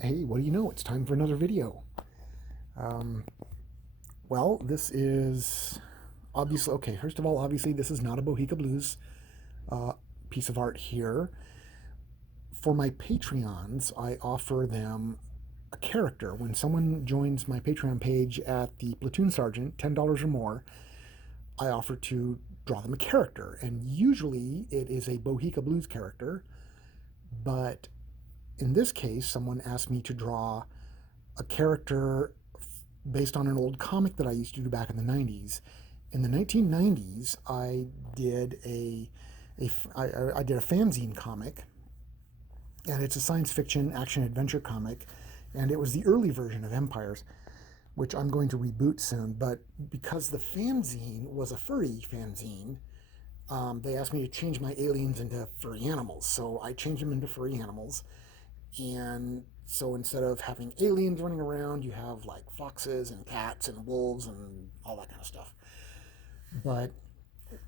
Hey, what do you know? It's time for another video. Um, well, this is obviously, okay, first of all, obviously, this is not a Bohica Blues uh, piece of art here. For my Patreons, I offer them a character. When someone joins my Patreon page at the Platoon Sergeant, $10 or more, I offer to draw them a character. And usually it is a Bohica Blues character, but in this case, someone asked me to draw a character based on an old comic that I used to do back in the 90s. In the 1990s, did I did a fanzine comic, and it's a science fiction action adventure comic, and it was the early version of Empires, which I'm going to reboot soon. But because the fanzine was a furry fanzine, they asked me to change my aliens into furry animals, so I changed them into furry animals. And so instead of having aliens running around, you have like foxes and cats and wolves and all that kind of stuff. But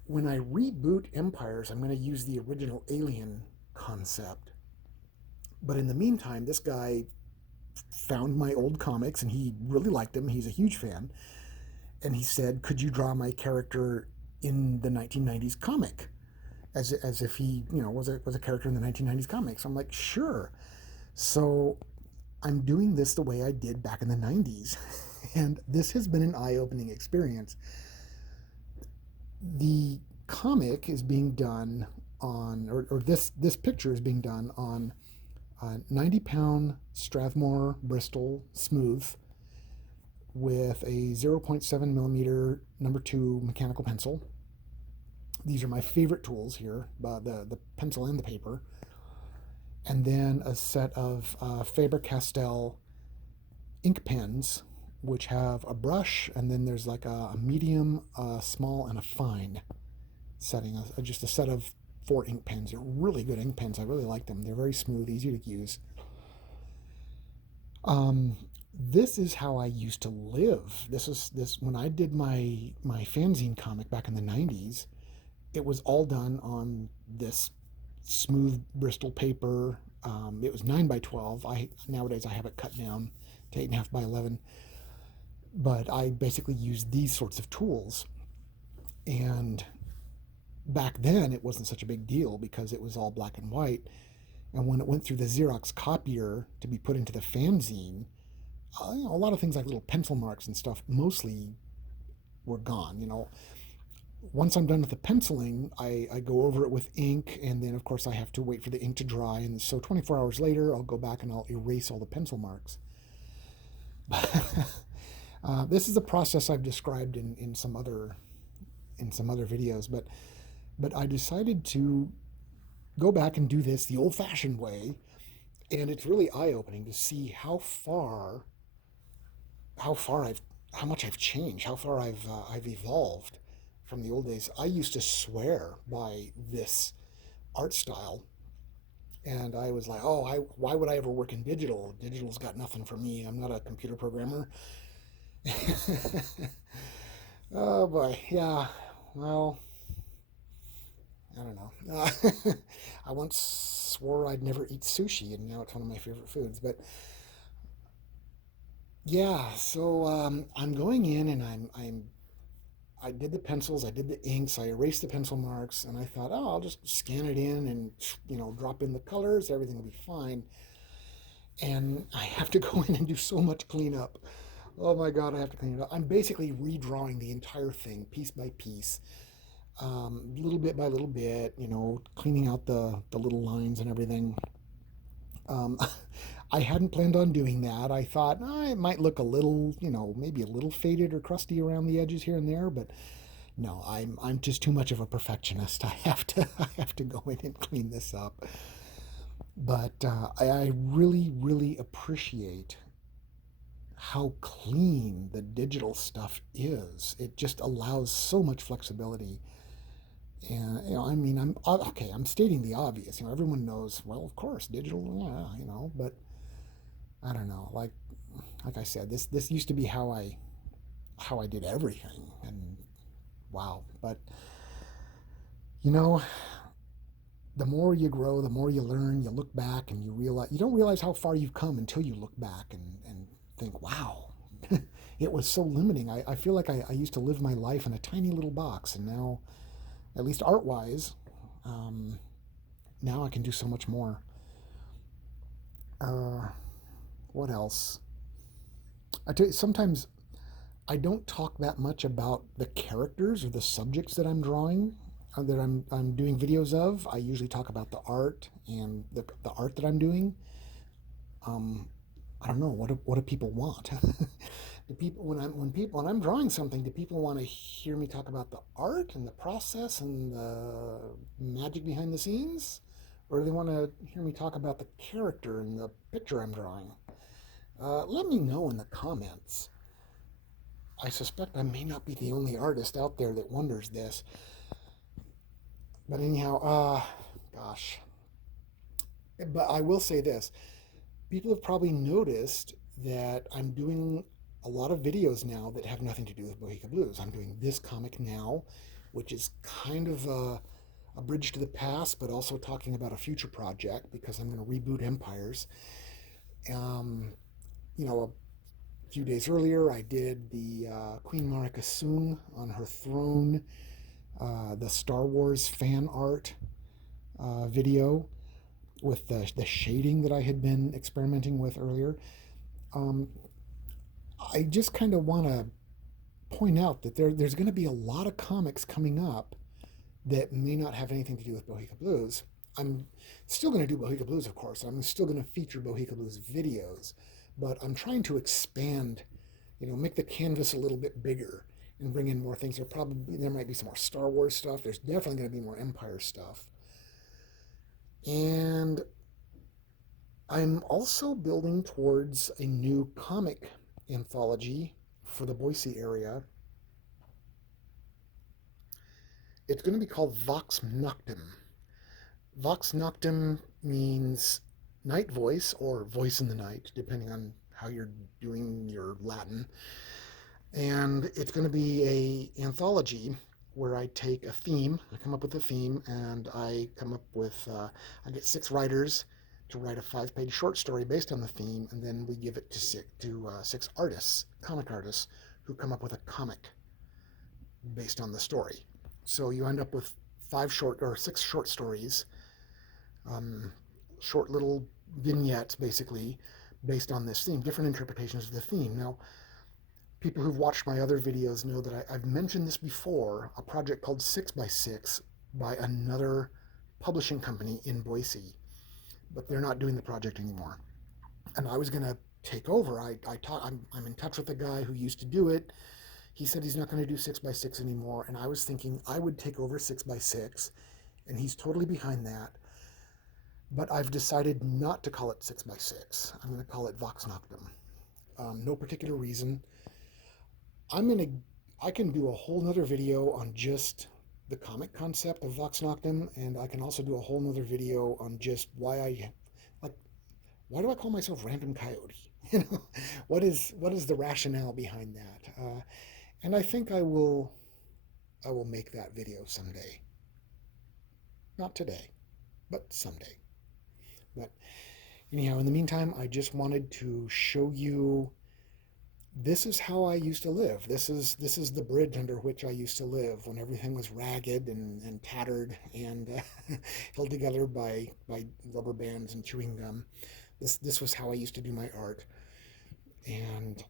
when I reboot Empires, I'm going to use the original alien concept. But in the meantime, this guy found my old comics and he really liked them. He's a huge fan. And he said, "Could you draw my character in the 1990s comic?" As if he, was a character in the 1990s comics. I'm like, sure. So I'm doing this the way I did back in the 90s. And this has been an eye opening experience. The comic is being done on, or this picture is being done on a 90-pound Strathmore Bristol smooth with a 0.7 millimeter number 2 mechanical pencil. These are my favorite tools here, the pencil and the paper. And then a set of Faber-Castell ink pens, which have a brush, and then there's like a medium, a small, and a fine setting. Just a set of 4 ink pens. They're really good ink pens. I really like them. They're very smooth, easy to use. Um, this is how I used to live. This when I did my fanzine comic back in the 90s. It was all done on this smooth Bristol paper. It was 9 by 12. Nowadays I have it cut down to 8.5 by 11. But I basically used these sorts of tools. And back then it wasn't such a big deal because it was all black and white. And when it went through the Xerox copier to be put into the fanzine, a lot of things like little pencil marks and stuff mostly were gone. Once I'm done with the penciling, I go over it with ink, and then of course I have to wait for the ink to dry. And so 24 hours later, I'll go back and I'll erase all the pencil marks. This is a process I've described in some other videos, but I decided to go back and do this the old-fashioned way, and it's really eye-opening to see how far I've how much I've changed, how far I've evolved from the old days. I used to swear by this art style, and I was like, "Oh, why would I ever work in digital? Digital's got nothing for me. I'm not a computer programmer." Oh boy, yeah. Well, I don't know. I once swore I'd never eat sushi, and now it's one of my favorite foods. But yeah, so I'm going in, and I did the pencils, I did the inks, I erased the pencil marks, and I thought, oh, I'll just scan it in and drop in the colors, everything will be fine. And I have to go in and do so much cleanup. Oh my God, I have to clean it up. I'm basically redrawing the entire thing piece by piece, little bit by little bit, cleaning out the little lines and everything. Um, I hadn't planned on doing that. I thought it might look a little, maybe a little faded or crusty around the edges here and there, but no, I'm just too much of a perfectionist. I have to go in and clean this up. But I really really appreciate how clean the digital stuff is. It just allows so much flexibility. And I mean, I'm okay. I'm stating the obvious. Everyone knows. Well, of course, digital. Yeah, but I don't know. Like I said, this used to be how I did everything, and wow. But you know, the more you grow, the more you learn, you look back and you don't realize how far you've come until you look back and think, wow, it was so limiting. I feel like I used to live my life in a tiny little box, and now, at least art wise, um, now I can do so much more. Uh, what else? I tell you, sometimes I don't talk that much about the characters or the subjects that I'm drawing, that I'm doing videos of. I usually talk about the art and the art that I'm doing. Um, I don't know, what do people want? Do people when I'm drawing something, do people want to hear me talk about the art and the process and the magic behind the scenes, or do they want to hear me talk about the character and the picture I'm drawing? Let me know in the comments. I suspect I may not be the only artist out there that wonders this. But anyhow, gosh. But I will say this. People have probably noticed that I'm doing a lot of videos now that have nothing to do with Bohica Blues. I'm doing this comic now, which is kind of a bridge to the past, but also talking about a future project because I'm going to reboot Empires. Um, a few days earlier, I did the Queen Marika Soon on her throne, the Star Wars fan art video with the shading that I had been experimenting with earlier. Um, I just kind of want to point out that there's going to be a lot of comics coming up that may not have anything to do with Bohica Blues. I'm still going to do Bohica Blues, of course. I'm still going to feature Bohica Blues videos, but I'm trying to expand, make the canvas a little bit bigger and bring in more things. There might be some more Star Wars stuff. There's definitely going to be more Empire stuff. And I'm also building towards a new comic anthology for the Boise area. It's going to be called Vox Noctem. Vox Noctem means night voice or voice in the night, depending on how you're doing your Latin. And it's going to be a anthology where I take a theme, I come up with a theme, and I get 6 writers to write a 5-page short story based on the theme, and then we give it to 6 artists, comic artists, who come up with a comic based on the story. So you end up with 6 short stories, um, short little vignettes, basically, based on this theme, different interpretations of the theme. Now, people who've watched my other videos know that I've mentioned this before, a project called 6x6 by another publishing company in Boise, but they're not doing the project anymore. And I was going to take over. I'm in touch with the guy who used to do it. He said he's not going to do 6x6 anymore, and I was thinking I would take over 6x6, and he's totally behind that. But I've decided not to call it 6x6. I'm going to call it Vox Noctem. No particular reason. I can do a whole nother video on just the comic concept of Vox Noctem, and I can also do a whole nother video on just why do I call myself Random Coyote? What is the rationale behind that? And I think I will make that video someday. Not today, but someday. But anyhow, in the meantime, I just wanted to show you this is how I used to live. This is the bridge under which I used to live when everything was ragged and tattered and held together by rubber bands and chewing gum. This was how I used to do my art, and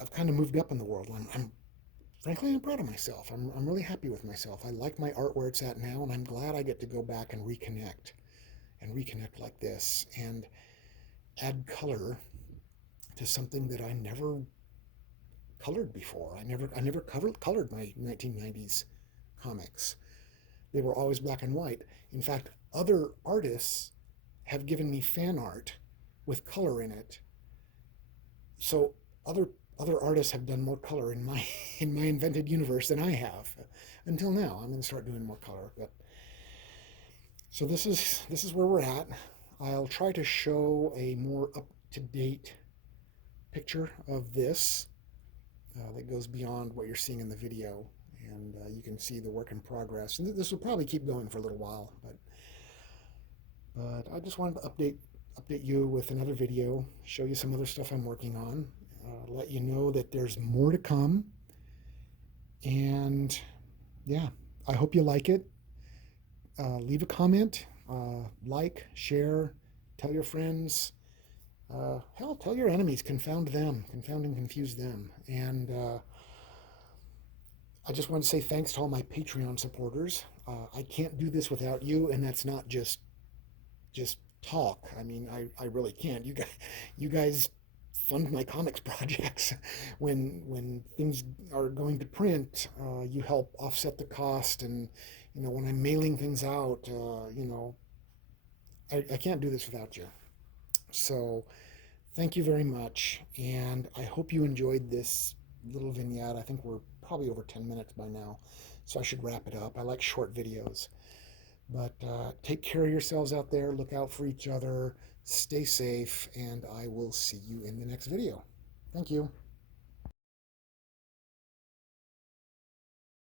I've kind of moved up in the world. Frankly, I'm proud of myself. I'm really happy with myself. I like my art where it's at now, and I'm glad I get to go back and reconnect like this and add color to something that I never colored before. I never colored my 1990s comics. They were always black and white. In fact, other artists have given me fan art with color in it. So other artists have done more color in my in my invented universe than I have until now. I'm going to start doing more color. But so this is where we're at. I'll try to show a more up to date picture of this that goes beyond what you're seeing in the video, and you can see the work in progress. And this will probably keep going for a little while, but But I just wanted to update you with another video, show you some other stuff I'm working on, let you know that there's more to come. And yeah, I hope you like it. Leave a comment, like, share, tell your friends. Hell, tell your enemies, confound them, confound and confuse them. And I just want to say thanks to all my Patreon supporters. I can't do this without you, and that's not just talk. I mean, I really can't. You guys fund my comics projects. When things are going to print, you help offset the cost, and when I'm mailing things out, I can't do this without you. So thank you very much, and I hope you enjoyed this little vignette. I think we're probably over 10 minutes by now, so I should wrap it up. I like short videos. But take care of yourselves out there. Look out for each other. Stay safe, and I will see you in the next video. Thank you.